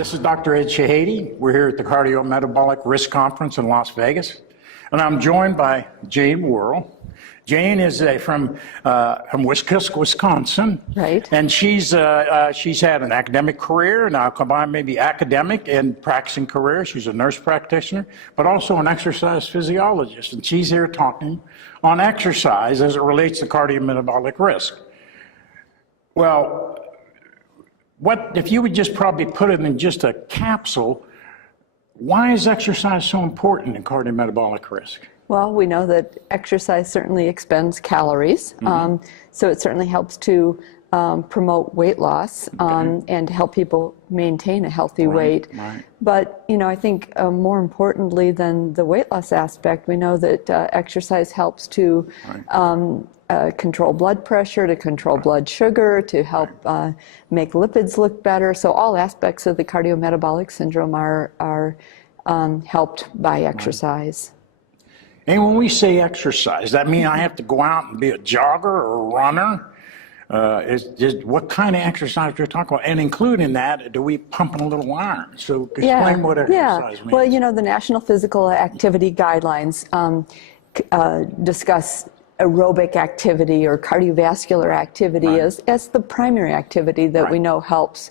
This is Dr. Ed Shahady. We're here at the Cardiometabolic Risk Conference in Las Vegas, and I'm joined by Jane Worel. Jane is from Wisconsin, right? And she's had an academic career, and I'll combine maybe academic and practicing career. She's a nurse practitioner, but also an exercise physiologist, and she's here talking on exercise as it relates to cardiometabolic risk. Well, what if you would just probably put it in just a capsule? Why is exercise so important in cardiometabolic risk? Well, we know that exercise certainly expends calories, so it certainly helps to promote weight loss and help people maintain a healthy weight. Right. But, you know, I think more importantly than the weight loss aspect, we know that exercise helps to control blood pressure, to control blood sugar, to help make lipids look better. So all aspects of the cardiometabolic syndrome are helped by exercise. And when we say exercise, that mean I have to go out and be a jogger or a runner? What kind of exercise we're talking about? And including that, do we pump in a little iron? So explain what exercise means. Well, you know, the National Physical Activity Guidelines discuss aerobic activity or cardiovascular activity as the primary activity that we know helps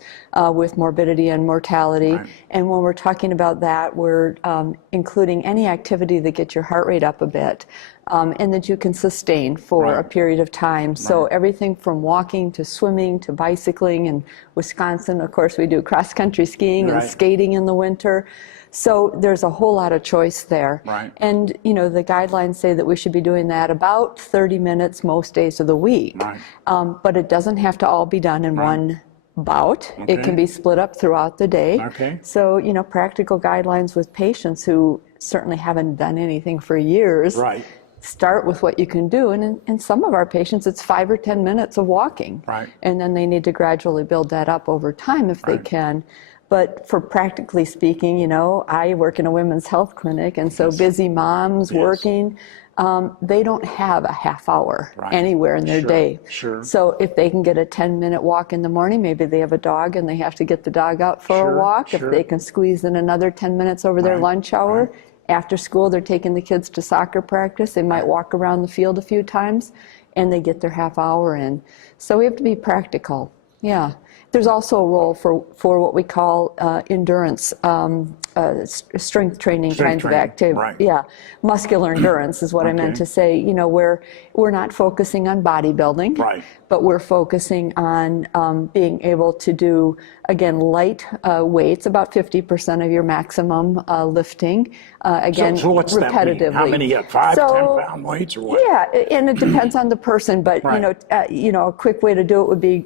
with morbidity and mortality. And when we're talking about that, we're including any activity that gets your heart rate up a bit and that you can sustain for a period of time. So everything from walking to swimming to bicycling. In Wisconsin, of course, we do cross-country skiing and skating in the winter. So there's a whole lot of choice there. And, you know, the guidelines say that we should be doing that about 30 minutes most days of the week. But it doesn't have to all be done in one bout. It can be split up throughout the day. So, you know, practical guidelines with patients who certainly haven't done anything for years. Start with what you can do. And in some of our patients, it's 5 or 10 minutes of walking. And then they need to gradually build that up over time if they can. But for practically speaking, you know, I work in a women's health clinic, and so busy moms working, they don't have a half hour anywhere in their day. So if they can get a 10-minute walk in the morning, maybe they have a dog and they have to get the dog out for a walk. If they can squeeze in another 10 minutes over their lunch hour, after school they're taking the kids to soccer practice, they might walk around the field a few times, and they get their half hour in. So we have to be practical. There's also a role for what we call endurance, strength training kinds of activity. Muscular endurance is what I meant to say. You know, where we're not focusing on bodybuilding, but we're focusing on being able to do, again, light weights, about 50% of your maximum lifting. Again, so what's repetitively. That mean? How many? 5, 10-pound weights or what? Yeah, and it depends on the person. But you know, a quick way to do it would be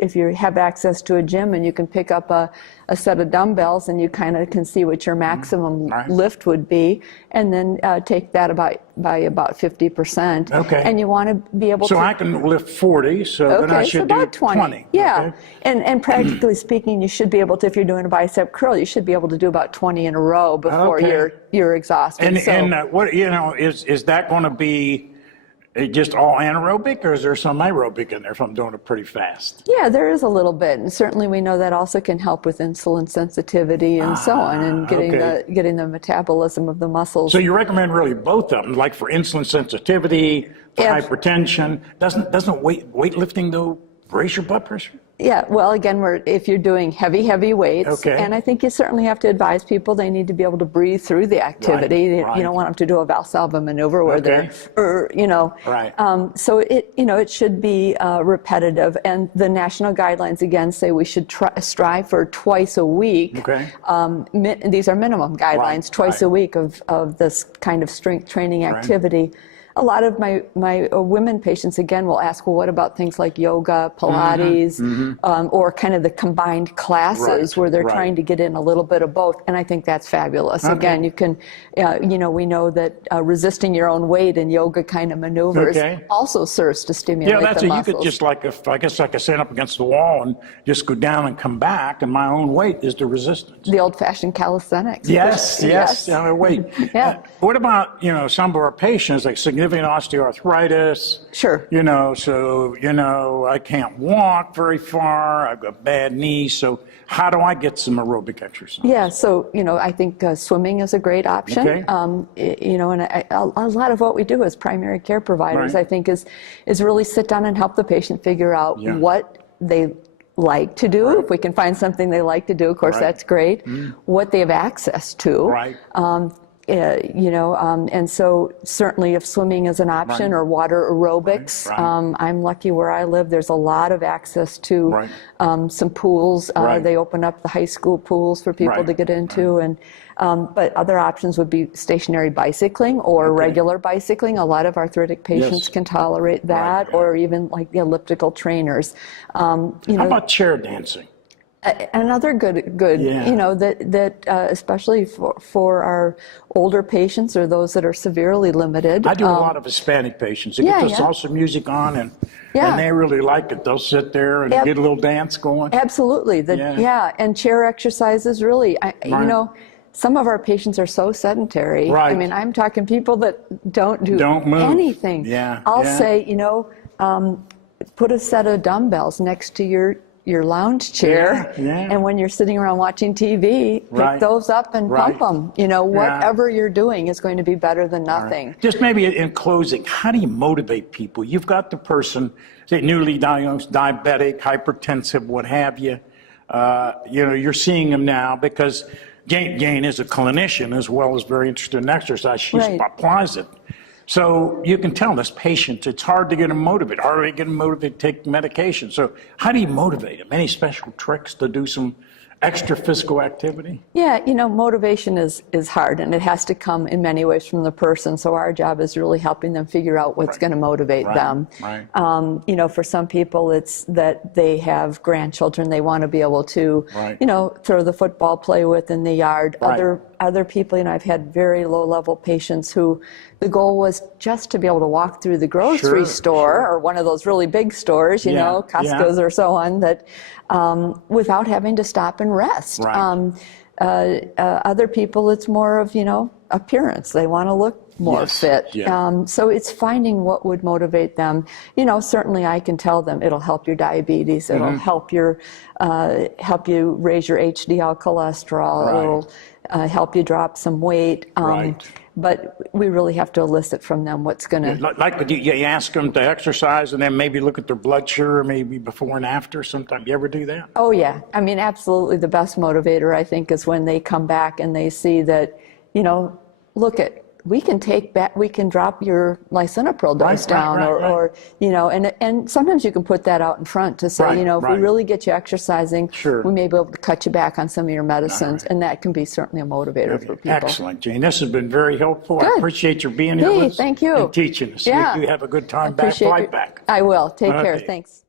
if you have access to a gym and you can pick up a set of dumbbells and you kind of can see what your maximum lift would be, and then take that by about 50%. And you want to be able to. So I can lift 40, so then I should do 20. And practically speaking, you should be able to, if you're doing a bicep curl, you should be able to do about 20 in a row before you're exhausted. And what, you know, is that going to be just all anaerobic, or is there some aerobic in there if I'm doing it pretty fast? Yeah, there is a little bit, and certainly we know that also can help with insulin sensitivity and so on, and getting the metabolism of the muscles. So you recommend really both of them, like for insulin sensitivity, for hypertension. Doesn't weightlifting though raise your blood pressure? Yeah, well, again, if you're doing heavy weights, and I think you certainly have to advise people they need to be able to breathe through the activity. You don't want them to do a Valsalva maneuver where they're, so it should be repetitive. And the national guidelines again say we should strive for twice a week. These are minimum guidelines, twice a week of this kind of strength training activity. A lot of my women patients, again, will ask, well, what about things like yoga, Pilates, or kind of the combined classes where they're trying to get in a little bit of both? And I think that's fabulous. Again, you can, we know that resisting your own weight in yoga kind of maneuvers also serves to stimulate the muscles. You could just I guess I could stand up against the wall and just go down and come back, and my own weight is the resistance. The old-fashioned calisthenics. Yes, weight. what about, you know, some of our patients, like significant osteoarthritis? Sure. You know, so, you know, I can't walk very far, I've got bad knees, so how do I get some aerobic exercise? Yeah, so, you know, I think swimming is a great option. Okay. You know, and a lot of what we do as primary care providers, Right. I think, is really sit down and help the patient figure out what they like to do. Right. If we can find something they like to do, of course, Right. that's great. What they have access to. Right. You know, and so certainly if swimming is an option, Right. or water aerobics, Right. I'm lucky where I live, there's a lot of access to Right. some pools. Right. They open up the high school pools for people Right. to get into, and but other options would be stationary bicycling or regular bicycling. A lot of arthritic patients Yes. can tolerate that, Right. or even like the elliptical trainers. You How know, about chair dancing? another good, Yeah. you know, that especially for our older patients or those that are severely limited. I do a lot of Hispanic patients. They yeah, get the yeah. salsa music on, and Yeah. they really like it. They'll sit there and get a little dance going. Absolutely. Yeah. And chair exercises really, you Right. know, some of our patients are so sedentary. Right. I mean, I'm talking people that don't move. anything. Yeah, I'll yeah. say, you know, put a set of dumbbells next to your lounge chair, Yeah, yeah. and when you're sitting around watching TV, Right. pick those up and Right. pump them. You know, whatever you're doing is going to be better than nothing. Just maybe in closing, how do you motivate people? You've got the person, say, newly diagnosed, diabetic, hypertensive, what have you. You know, you're seeing them now because Jane is a clinician as well as very interested in exercise. She Right. applies it. So you can tell this patient, it's hard to get them motivated, hard to get them motivated to take medication. So how do you motivate them? Any special tricks to do some extra physical activity? Yeah, you know, motivation is hard, and it has to come in many ways from the person. So our job is really helping them figure out what's going to motivate them. Right. You know, for some people, it's that they have grandchildren they want to be able to, Right. you know, throw the football, play with in the yard. Right. Other people, you know, I've had very low-level patients who the goal was just to be able to walk through the grocery store or one of those really big stores, you know, Costco's or so on, that without having to stop and rest. Right. Other people, it's more of, you know, appearance. They want to look more fit. Yeah. So it's finding what would motivate them. You know, certainly I can tell them it'll help your diabetes, it'll help you raise your HDL cholesterol, Right. it'll help you drop some weight. Right. But we really have to elicit from them what's going to... Like when you ask them to exercise and then maybe look at their blood sugar, maybe before and after sometime. You ever do that? Oh, yeah. I mean, absolutely the best motivator, I think, is when they come back and they see that, you know, look at, we can drop your lisinopril dose down, or, you know, and sometimes you can put that out in front to say, you know, if we really get you exercising, we may be able to cut you back on some of your medicines, and that can be certainly a motivator for people. Excellent, Jane. This has been very helpful. Good. I appreciate your being here with us Thank you. and teaching us. Yeah. You have a good time Appreciate flight your- back. I will. Take care. Okay. Thanks.